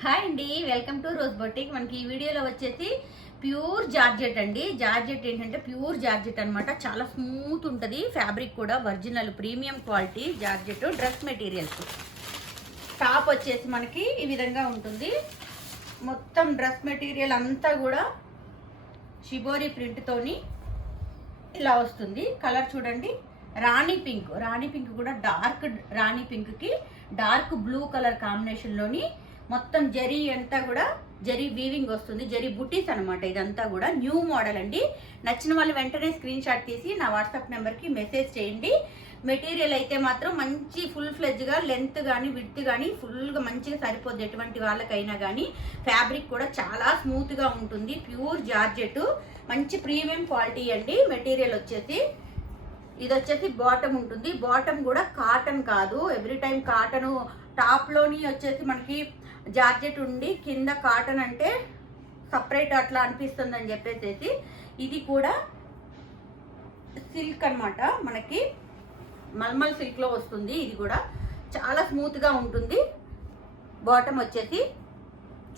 Hi అండి, welcome to rose boutique. మనకి ఈ వీడియోలో వచ్చేసి ప్యూర్ జార్జెట్ అండి. జార్జెట్ ఏంటంటే ప్యూర్ జార్జెట్ అనమాట. చాలా స్మూత్ ఉంటుంది. ఫ్యాబ్రిక్ కూడా original premium quality georgette. Dress materials top వచ్చేసి మనకి ఈ విధంగా ఉంటుంది. మొత్తం డ్రెస్ మెటీరియల్ అంతా కూడా షిబోరి ప్రింట్తోని ఇలా వస్తుంది. కలర్ చూడండి, రాణి పింక్ కూడా డార్క్ రాణి పింక్కి డార్క్ బ్లూ కలర్ కాంబినేషన్లోని మొత్తం జరీ అంతా కూడా జరీ వీవింగ్ వస్తుంది. జరీ బుటీస్ అనమాట. ఇదంతా కూడా న్యూ మోడల్ అండి. నచ్చిన వాళ్ళు వెంటనే స్క్రీన్ షాట్ తీసి నా వాట్సాప్ నెంబర్కి మెసేజ్ చేయండి. మెటీరియల్ అయితే మాత్రం మంచి ఫుల్ ఫ్లెడ్జ్గా లెంత్ కానీ విడ్త్ కానీ ఫుల్గా మంచిగా సరిపోద్ది ఎటువంటి వాళ్ళకైనా కానీ. ఫ్యాబ్రిక్ కూడా చాలా స్మూత్గా ఉంటుంది. ప్యూర్ జార్జెట్, మంచి ప్రీమియం క్వాలిటీ అండి. మెటీరియల్ వచ్చేసి ఇది వచ్చేసి బాటమ్ ఉంటుంది. బాటమ్ కూడా కాటన్ కాదు, ఎవ్రీ టైం కాటన్. టాప్లోని వచ్చేసి మనకి జార్జెట్ ఉండి కింద కాటన్ అంటే సపరేట్ అట్లా అనిపిస్తుంది అని చెప్పేసి ఇది కూడా సిల్క్ అనమాట. మనకి మల్మల్ సిల్క్లో వస్తుంది. ఇది కూడా చాలా స్మూత్గా ఉంటుంది. బాటమ్ వచ్చేసి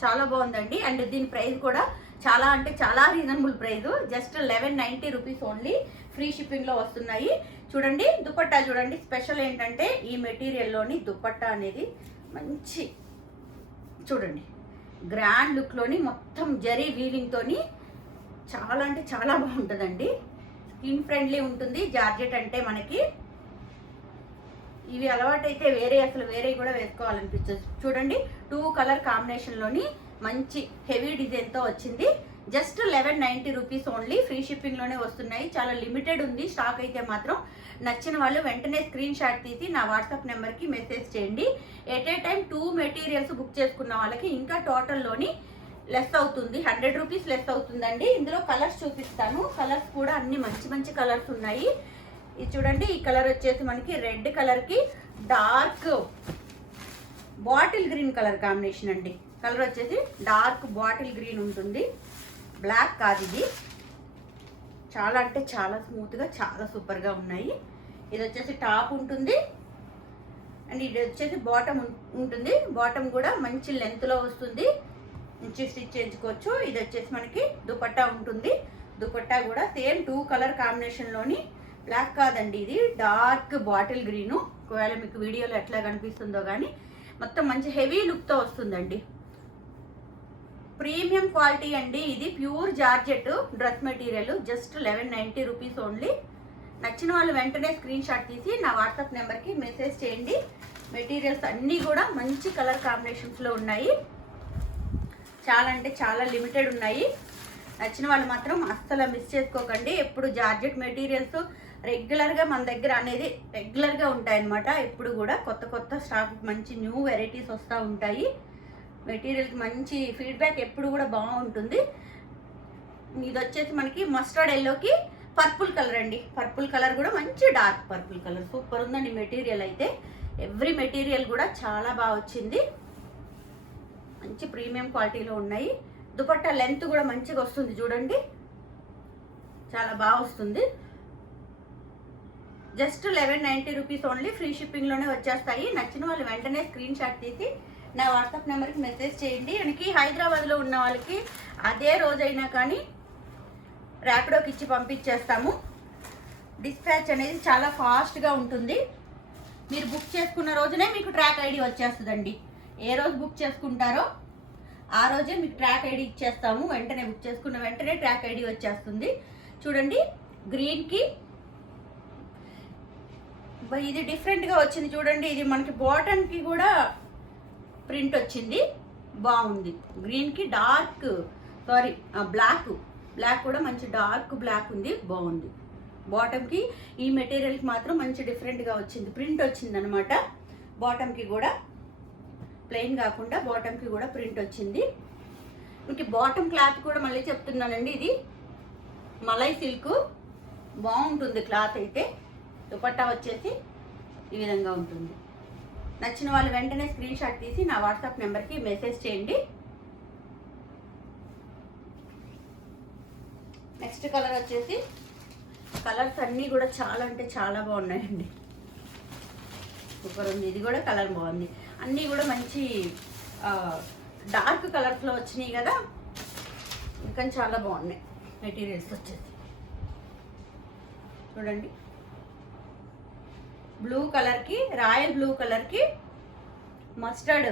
చాలా బాగుందండి. అండ్ దీని ప్రైస్ కూడా చాలా అంటే చాలా reasonable price. Just 1190 rupees only. Free షిప్పింగ్లో వస్తున్నాయి. చూడండి దుపట్టా చూడండి. స్పెషల్ ఏంటంటే ఈ మెటీరియల్లోని దుపట్టా అనేది మంచి చూడండి గ్రాండ్ లుక్లోని మొత్తం జరీ వీవింగ్తోని చాలా అంటే చాలా బాగుంటుందండి. స్కిన్ ఫ్రెండ్లీ ఉంటుంది జార్జెట్ అంటే మనకి. ఇవి అలవాటైతే అసలు వేరే కూడా వేసుకోవాలనిపించదు. చూడండి 2 కలర్ కాంబినేషన్లోని మంచి హెవీ డిజైన్తో వచ్చింది. Just 1190 rupees only. ఫ్రీ షిప్పింగ్లోనే వస్తున్నాయి. చాలా లిమిటెడ్ ఉంది స్టాక్ అయితే మాత్రం. నచ్చిన వాళ్ళు వెంటనే స్క్రీన్ షాట్ తీసి నా వాట్సాప్ నెంబర్కి మెసేజ్ చేయండి. At a time 2 materials book చేసుకున్న వాళ్ళకి ఇంకా టోటల్లోని లెస్ అవుతుంది. 100 రూపీస్ లెస్ అవుతుందండి. ఇందులో కలర్స్ చూపిస్తాను. కలర్స్ కూడా అన్ని మంచి కలర్స్ ఉన్నాయి. ఇది చూడండి, ఈ కలర్ వచ్చేసి మనకి రెడ్ కలర్కి dark bottle green colour combination అండి. కలర్ వచ్చేసి డార్క్ బాటిల్ గ్రీన్ ఉంటుంది. బ్లాక్ కాదు ఇది. చాలా అంటే చాలా స్మూత్గా చాలా సూపర్గా ఉన్నాయి. ఇది వచ్చేసి టాప్ ఉంటుంది అండ్ ఇది వచ్చేసి బాటమ్ ఉంటుంది. బాటమ్ కూడా మంచి లెంత్లో వస్తుంది. మంచి స్టిచ్ చేయించుకోవచ్చు. ఇది వచ్చేసి మనకి దుపట్టా ఉంటుంది. దుపట్టా కూడా సేమ్ 2 కలర్ కాంబినేషన్లోని బ్లాక్ కాదండి, ఇది డార్క్ బాటిల్ గ్రీను. ఒకవేళ మీకు వీడియోలో ఎట్లా కనిపిస్తుందో కానీ మొత్తం మంచి హెవీ లుక్తో వస్తుందండి. ప్రీమియం క్వాలిటీ అండి. ఇది pure georgette dress material. Just 1190 rupees only. నచ్చిన వాళ్ళు వెంటనే స్క్రీన్ షాట్ తీసి నా వాట్సాప్ నెంబర్కి మెసేజ్ చేయండి. మెటీరియల్స్ అన్నీ కూడా మంచి కలర్ కాంబినేషన్స్లో ఉన్నాయి. చాలా అంటే చాలా లిమిటెడ్ ఉన్నాయి. నచ్చిన వాళ్ళు మాత్రం అస్సలు మిస్ చేసుకోకండి. ఎప్పుడు జార్జెట్ మెటీరియల్స్ రెగ్యులర్గా మన దగ్గర అనేది రెగ్యులర్గా ఉంటాయన్నమాట. ఎప్పుడు కూడా కొత్త స్టాక్ మంచి న్యూ వెరైటీస్ వస్తూ ఉంటాయి. మెటీరియల్కి మంచి ఫీడ్బ్యాక్ ఎప్పుడు కూడా బాగుంటుంది. ఇది వచ్చేసి మనకి మస్టర్డ్ ఎల్లోకి పర్పుల్ కలర్ అండి. పర్పుల్ కలర్ కూడా మంచి డార్క్ పర్పుల్ కలర్. సూపర్ ఉందండి మెటీరియల్ అయితే. ఎవ్రీ మెటీరియల్ కూడా చాలా బాగా వచ్చింది. మంచి ప్రీమియం క్వాలిటీలో ఉన్నాయి. దుపట్టా లెంత్ కూడా మంచిగా వస్తుంది చూడండి, చాలా బాగా వస్తుంది. Just 1190 rupees only. ఫ్రీ షిప్పింగ్లోనే వచ్చేస్తాయి. నచ్చిన వాళ్ళు వెంటనే స్క్రీన్ షాట్ తీసి నా వాట్సాప్ నెంబర్కి మెసేజ్ చేయండి. మనకి హైదరాబాద్లో ఉన్న వాళ్ళకి అదే రోజైనా కానీ ర్యాపిడోకి ఇచ్చి పంపించేస్తాము. డిస్పాచ్ అనేది చాలా ఫాస్ట్గా ఉంటుంది. మీరు బుక్ చేసుకున్న రోజునే మీకు ట్రాక్ ఐడి వచ్చేస్తుందండి. ఏ రోజు బుక్ చేసుకుంటారో ఆ రోజే మీకు ట్రాక్ ఐడి ఇచ్చేస్తాము. వెంటనే బుక్ చేసుకున్న వెంటనే ట్రాక్ ఐడి వచ్చేస్తుంది. చూడండి గ్రీన్కి ఇది డిఫరెంట్గా వచ్చింది చూడండి. ఇది మనకి బాటమ్కి కూడా ప్రింట్ వచ్చింది, బాగుంది. గ్రీన్కి డార్క్ బ్లాక్ కూడా మంచి డార్క్ బ్లాక్ ఉంది, బాగుంది. బాటమ్కి ఈ మెటీరియల్కి మాత్రం మంచి డిఫరెంట్గా వచ్చింది, ప్రింట్ వచ్చింది అనమాట. బాటమ్కి కూడా ప్లెయిన్ కాకుండా బాటమ్కి కూడా ప్రింట్ వచ్చింది. ఇంక బాటమ్ క్లాత్ కూడా మళ్ళీ చెప్తున్నానండి, ఇది మలై సిల్క్, బాగుంటుంది క్లాత్ అయితే. దుపట్టా వచ్చేసి ఈ విధంగా ఉంటుంది. నచ్చిన వాళ్ళు వెంటనే స్క్రీన్ షాట్ తీసి నా వాట్సాప్ నెంబర్కి మెసేజ్ చేయండి. నెక్స్ట్ కలర్ వచ్చేసి కలర్స్ అన్నీ కూడా చాలా అంటే చాలా బాగున్నాయండి. సూపర్ ఉంది. ఇది కూడా కలర్ బాగుంది. అన్నీ కూడా మంచి డార్క్ కలర్స్లో వచ్చినాయి కదా, ఇంకా చాలా బాగున్నాయి మెటీరియల్స్ వచ్చేసి. చూడండి, బ్లూ కలర్కి, రాయల్ బ్లూ కలర్కి మస్టర్డ్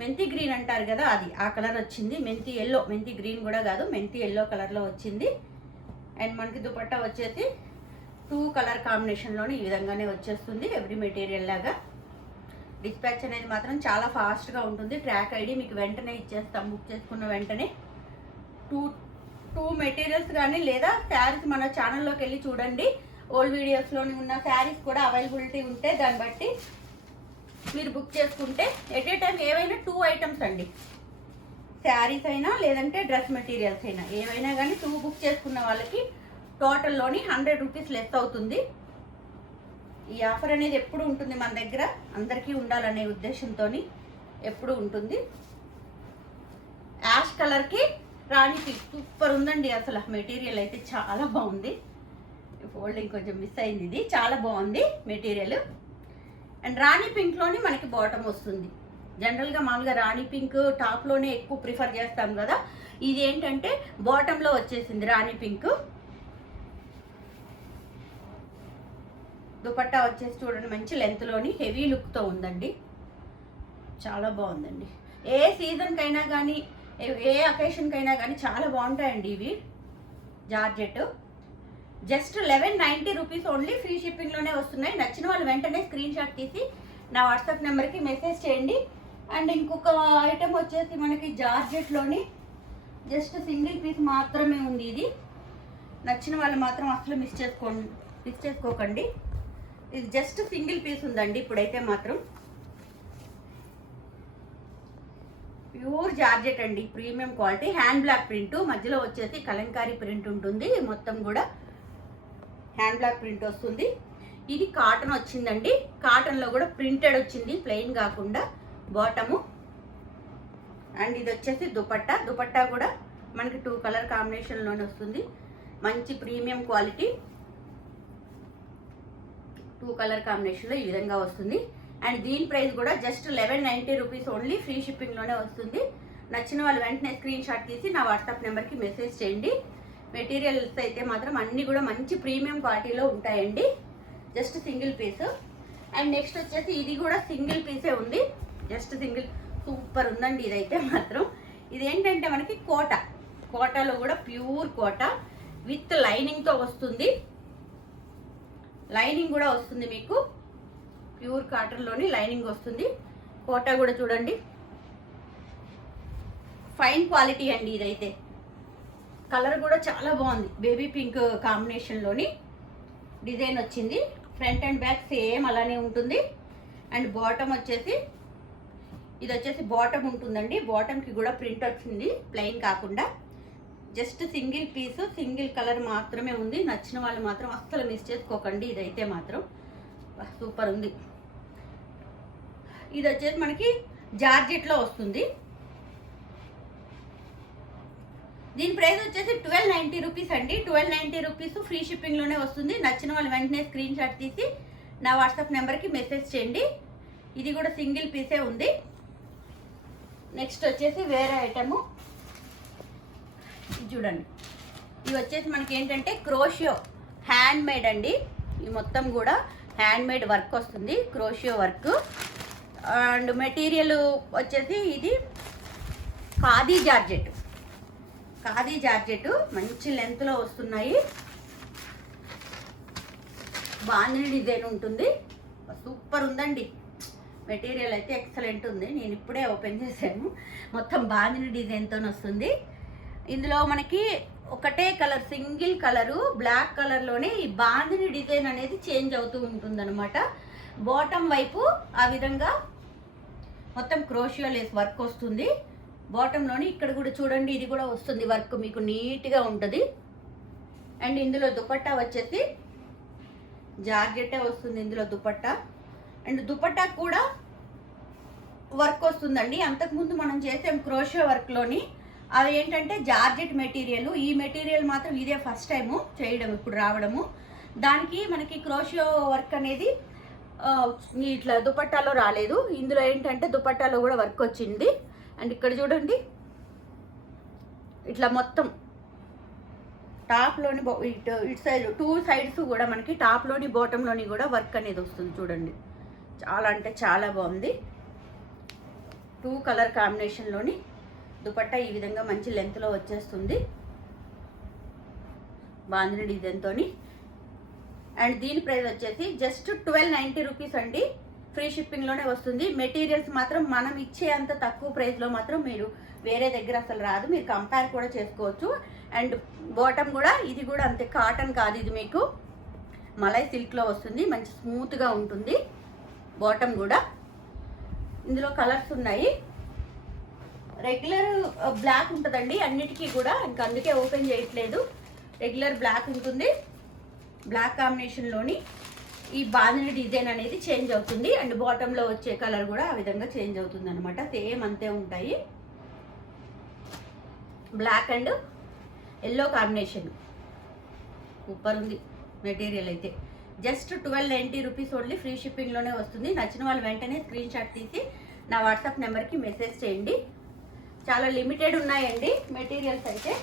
మెంతి గ్రీన్ అంటారు కదా, అది ఆ కలర్ వచ్చింది. మెంతి ఎల్లో, మెంతి గ్రీన్ కూడా కాదు, మెంతి ఎల్లో కలర్లో వచ్చింది. అండ్ మనకి దుపట్టా వచ్చేసి 2 కలర్ కాంబినేషన్లోని ఈ విధంగానే వచ్చేస్తుంది. ఎవ్రీ మెటీరియల్ లాగా. డిస్పాచ్ అనేది మాత్రం చాలా ఫాస్ట్గా ఉంటుంది. ట్రాక్ ఐడి మీకు వెంటనే ఇచ్చేస్తాం, బుక్ చేసుకున్న వెంటనే. టూ మెటీరియల్స్ కానీ లేదా శారీస్ మన ఛానల్లోకి వెళ్ళి చూడండి. ఓల్డ్ వీడియోస్లోని ఉన్న శారీస్ కూడా అవైలబిలిటీ ఉంటే దాన్ని బట్టి మీరు బుక్ చేసుకుంటే ఎట్ ఏ టైం ఏవైనా 2 ఐటమ్స్ అండి. శారీస్ అయినా లేదంటే డ్రెస్ మెటీరియల్స్ అయినా ఏవైనా కానీ 2 బుక్ చేసుకున్న వాళ్ళకి టోటల్లోని 100 రూపీస్ లెస్ అవుతుంది. ఈ ఆఫర్ అనేది ఎప్పుడు ఉంటుంది మన దగ్గర, అందరికీ ఉండాలనే ఉద్దేశంతో ఎప్పుడు ఉంటుంది. యాష్ కలర్కి రాణికి సూపర్ ఉందండి. అసలు మెటీరియల్ అయితే చాలా బాగుంది. ఫోల్డింగ్ కొంచెం మిస్ అయింది, ఇది చాలా బాగుంది మెటీరియల్. అండ్ రాణి పింక్లోని మనకి బాటమ్ వస్తుంది. జనరల్గా మామూలుగా రాణి పింక్ టాప్లోనే ఎక్కువ ప్రిఫర్ చేస్తాం కదా, ఇది ఏంటంటే బాటంలో వచ్చేసింది రాణి పింక్. దుపట్టా వచ్చేసి చూడండి, మంచి లెంత్లోని హెవీ లుక్తో ఉందండి. చాలా బాగుందండి. ఏ సీజన్కైనా కానీ ఏ అకేషన్కైనా కానీ చాలా బాగుంటాయండి ఇవి. Georgette just 1190 rupees only, free షిప్పింగ్లోనే వస్తున్నాయి. నచ్చిన వాళ్ళు వెంటనే స్క్రీన్ షాట్ తీసి నా వాట్సాప్ నెంబర్కి మెసేజ్ చేయండి. అండ్ ఇంకొక ఐటమ్ వచ్చేసి మనకి జార్జెట్లోని జస్ట్ సింగిల్ పీస్ మాత్రమే ఉంది. ఇది నచ్చిన వాళ్ళు మాత్రం అసలు మిస్ చేసుకోకండి. ఇది జస్ట్ సింగిల్ పీస్ ఉందండి ఇప్పుడైతే మాత్రం. ప్యూర్ జార్జెట్ అండి, premium quality, hand black print, మధ్యలో వచ్చేసి కలంకారీ ప్రింట్ ఉంటుంది. మొత్తం కూడా హ్యాండ్ బ్లాక్ ప్రింట్ వస్తుంది. ఇది కాటన్ వచ్చిందండి, కాటన్లో కూడా ప్రింటెడ్ వచ్చింది, ప్లెయిన్ కాకుండా బాటము. అండ్ ఇది వచ్చేసి దుపట్టా. దుపట్టా కూడా మనకి 2 కలర్ కాంబినేషన్లోనే వస్తుంది. మంచి ప్రీమియం క్వాలిటీ 2 కలర్ కాంబినేషన్లో ఈ విధంగా వస్తుంది. అండ్ దీని ప్రైస్ కూడా జస్ట్ 1190 రూపీస్ ఓన్లీ, ఫ్రీ షిప్పింగ్లోనే వస్తుంది. నచ్చిన వాళ్ళు వెంటనే స్క్రీన్ షాట్ తీసి నా వాట్సాప్ నెంబర్కి మెసేజ్ చేయండి. మెటీరియల్స్ అయితే మాత్రం అన్నీ కూడా మంచి ప్రీమియం క్వాలిటీలో ఉంటాయండి. Just single piece. And next వచ్చేసి ఇది కూడా సింగిల్ పీసే ఉంది, జస్ట్ సింగిల్. సూపర్ ఉందండి ఇదైతే మాత్రం. ఇదేంటంటే మనకి కోటాలో కూడా ప్యూర్ కోటా విత్ లైనింగ్తో వస్తుంది. లైనింగ్ కూడా వస్తుంది మీకు, ప్యూర్ కాటన్లోని లైనింగ్ వస్తుంది. కోటా కూడా చూడండి, ఫైన్ క్వాలిటీ అండి ఇదైతే. కలర్ కూడా చాలా బాగుంది, బేబీ పింక్ కాంబినేషన్లోని డిజైన్ వచ్చింది. ఫ్రంట్ అండ్ బ్యాక్ సేమ్ అలానే ఉంటుంది. అండ్ బాటమ్ వచ్చేసి ఇది వచ్చేసి బాటమ్ ఉంటుందండి. బాటమ్కి కూడా ప్రింట్ వచ్చింది, ప్లెయిన్ కాకుండా. Just single piece, single colour మాత్రమే ఉంది. నచ్చిన వాళ్ళు మాత్రం అస్సలు మిస్ చేసుకోకండి. ఇదైతే మాత్రం సూపర్ ఉంది. ఇది వచ్చేసి మనకి జార్జెట్లో వస్తుంది. దీని ప్రైస్ వచ్చేసి 1290 రూపీస్ అండి. 1290 రూపీస్, ఫ్రీ షిప్పింగ్లోనే వస్తుంది. నచ్చిన వాళ్ళు వెంటనే స్క్రీన్ షాట్ తీసి నా వాట్సాప్ నెంబర్కి మెసేజ్ చేయండి. ఇది కూడా సింగిల్ పీసే ఉంది. నెక్స్ట్ వచ్చేసి వేరే ఐటము చూడండి. ఇవి వచ్చేసి మనకి ఏంటంటే క్రోషియో హ్యాండ్ మేడ్ అండి. ఈ మొత్తం కూడా హ్యాండ్ మేడ్ వర్క్ వస్తుంది, క్రోషియో వర్క్. అండ్ మెటీరియల్ వచ్చేసి ఇది ఖాదీ జార్జెట్ మంచి లెంత్లో వస్తున్నాయి. బాందిని డిజైన్ ఉంటుంది. సూపర్ ఉందండి మెటీరియల్ అయితే, ఎక్సలెంట్ ఉంది. నేను ఇప్పుడే ఓపెన్ చేశాను. మొత్తం బాందిని డిజైన్తో వస్తుంది. ఇందులో మనకి ఒకటే కలర్, సింగిల్ కలరు బ్లాక్ కలర్లోనే ఈ బాందిని డిజైన్ అనేది చేంజ్ అవుతూ ఉంటుందన్నమాట. బాటమ్ వైపు ఆ విధంగా మొత్తం క్రోషియో లేస్ వర్క్ వస్తుంది. బాటంలోని ఇక్కడ కూడా చూడండి, ఇది కూడా వస్తుంది వర్క్, మీకు నీట్గా ఉంటుంది. అండ్ ఇందులో దుపట్టా వచ్చేసి జార్జెట్టే వస్తుంది ఇందులో దుపట్టా. అండ్ దుపట్టా కూడా వర్క్ వస్తుందండి. అంతకుముందు మనం చేసాం క్రోషియో వర్క్లోని, అవి ఏంటంటే జార్జెట్ మెటీరియల్. ఈ మెటీరియల్ మాత్రం ఇదే ఫస్ట్ టైము చేయడం, ఇప్పుడు రావడము. దానికి మనకి క్రోషియో వర్క్ అనేది ఇట్లా దుపట్టాలో రాలేదు. ఇందులో ఏంటంటే దుపట్టాలో కూడా వర్క్ వచ్చింది. అండ్ ఇక్కడ చూడండి ఇట్లా మొత్తం టాప్లోని ఇటు సైడ్ 2 సైడ్స్ కూడా మనకి టాప్లోని బాటంలోని కూడా వర్క్ అనేది వస్తుంది చూడండి. చాలా అంటే చాలా బాగుంది. 2 కలర్ కాంబినేషన్లోని దుపట్టా ఈ విధంగా మంచి లెంత్లో వచ్చేస్తుంది బాందిని డిజైన్తోని. అండ్ దీని ప్రైస్ వచ్చేసి జస్ట్ 1290 రూపీస్ అండి. ఫ్రీ షిప్పింగ్లోనే వస్తుంది. మెటీరియల్స్ మాత్రం మనం ఇచ్చే అంత తక్కువ ప్రైస్లో మాత్రం మీరు వేరే దగ్గర అసలు రాదు. మీరు కంపేర్ కూడా చేసుకోవచ్చు. అండ్ బాటమ్ కూడా ఇది కూడా అంతే, కాటన్ కాదు, ఇది మీకు మలై సిల్క్లో వస్తుంది. మంచి స్మూత్గా ఉంటుంది బాటమ్ కూడా. ఇందులో కలర్స్ ఉన్నాయి. రెగ్యులర్ బ్లాక్ ఉంటుందండి అన్నిటికీ కూడా, ఇంకా అందుకే ఓపెన్ చేయట్లేదు. రెగ్యులర్ బ్లాక్ ఉంటుంది. బ్లాక్ కాంబినేషన్లోని ఈ బాందిని డిజైన్ అనేది చేంజ్ అవుతుంది. అండ్ బాటంలో వచ్చే కలర్ కూడా ఆ విధంగా చేంజ్ అవుతుంది అనమాట. సేమ్ అంతే ఉంటాయి. Black and yellow combination super ఉంది మెటీరియల్ అయితే. Just 1290 rupees only. ఫ్రీ షిప్పింగ్లోనే వస్తుంది. నచ్చిన వాళ్ళు వెంటనే స్క్రీన్ షాట్ తీసి నా వాట్సాప్ నెంబర్కి మెసేజ్ చేయండి. చాలా లిమిటెడ్ ఉన్నాయండి మెటీరియల్స్ అయితే.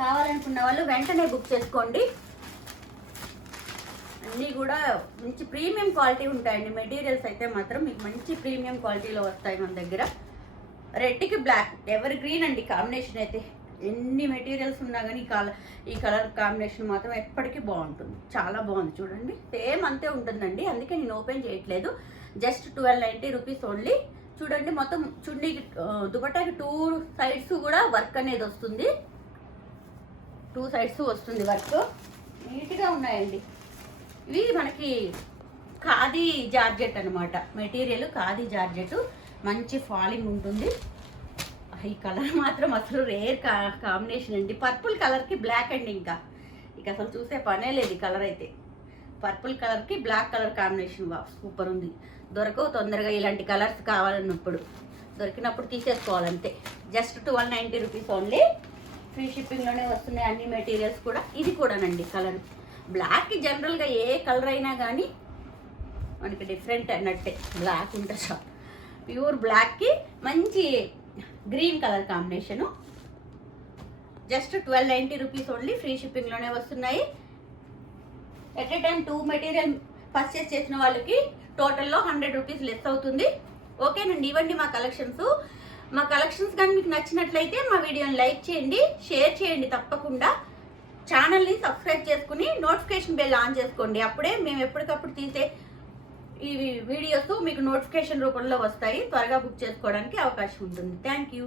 కావాలనుకున్న వాళ్ళు వెంటనే బుక్ చేసుకోండి. అన్నీ కూడా మంచి ప్రీమియం క్వాలిటీ ఉంటాయండి మెటీరియల్స్ అయితే మాత్రం మీకు మంచి ప్రీమియం క్వాలిటీలో వస్తాయి మన దగ్గర. రెడ్కి బ్లాక్ ఎవర్ గ్రీన్ అండి కాంబినేషన్ అయితే. ఎన్ని మెటీరియల్స్ ఉన్నా కానీ ఈ కలర్ కాంబినేషన్ మాత్రం ఎప్పటికీ బాగుంటుంది. చాలా బాగుంది చూడండి. సేమ్ అంతే ఉంటుందండి, అందుకే నేను ఓపెన్ చేయట్లేదు. Just 1290 rupees only. చూడండి మొత్తం చున్నీకి దుపట్టాకి 2 సైడ్స్ కూడా వర్క్ అనేది వస్తుంది. 2 సైడ్స్ వస్తుంది వర్క్. నీట్గా ఉన్నాయండి. ఇవి మనకి ఖాదీ జార్జెట్ అనమాట. మెటీరియల్ ఖాదీ జార్జెట్, మంచి ఫాలింగ్ ఉంటుంది. ఈ కలర్ మాత్రం అసలు రేర్ కాంబినేషన్ అండి. పర్పుల్ కలర్కి బ్లాక్ అండి. ఇంకా అసలు చూసే పనే లేదు ఈ కలర్ అయితే. పర్పుల్ కలర్కి బ్లాక్ కలర్ కాంబినేషన్ సూపర్ ఉంది. దొరకవు తొందరగా ఇలాంటి కలర్స్ కావాలన్నప్పుడు. దొరికినప్పుడు తీసేసుకోవాలంతే. Just 1290 rupees only. ఫ్రీ షిప్పింగ్లోనే వస్తున్నాయి అన్ని మెటీరియల్స్ కూడా. ఇది కూడానండి కలర్ బ్లాక్కి జనరల్గా ఏ కలర్ అయినా కానీ మనకి డిఫరెంట్ అన్నట్టే. బ్లాక్ ఉంటే షాప్ ప్యూర్ బ్లాక్కి మంచి green colour combination. Just 1290 rupees only. Free షిప్పింగ్లోనే వస్తున్నాయి. At a time 2 material purchase చేసిన వాళ్ళకి టోటల్లో 100 రూపీస్ లెస్ అవుతుంది. ఓకేనండి. ఇవ్వండి మా కలెక్షన్స్. మా కలెక్షన్స్ కానీ మీకు నచ్చినట్లయితే మా వీడియోని లైక్ చేయండి, షేర్ చేయండి. తప్పకుండా ఛానల్ని సబ్స్క్రైబ్ చేసుకుని నోటిఫికేషన్ బెల్ ఆన్ చేసుకోండి. అప్పుడే మేము ఎప్పటికప్పుడు తీసే ఈ వీడియోస్ మీకు నోటిఫికేషన్ రూపంలో వస్తాయి. త్వరగా బుక్ చేసుకోవడానికి అవకాశం ఉంటుంది. Thank you.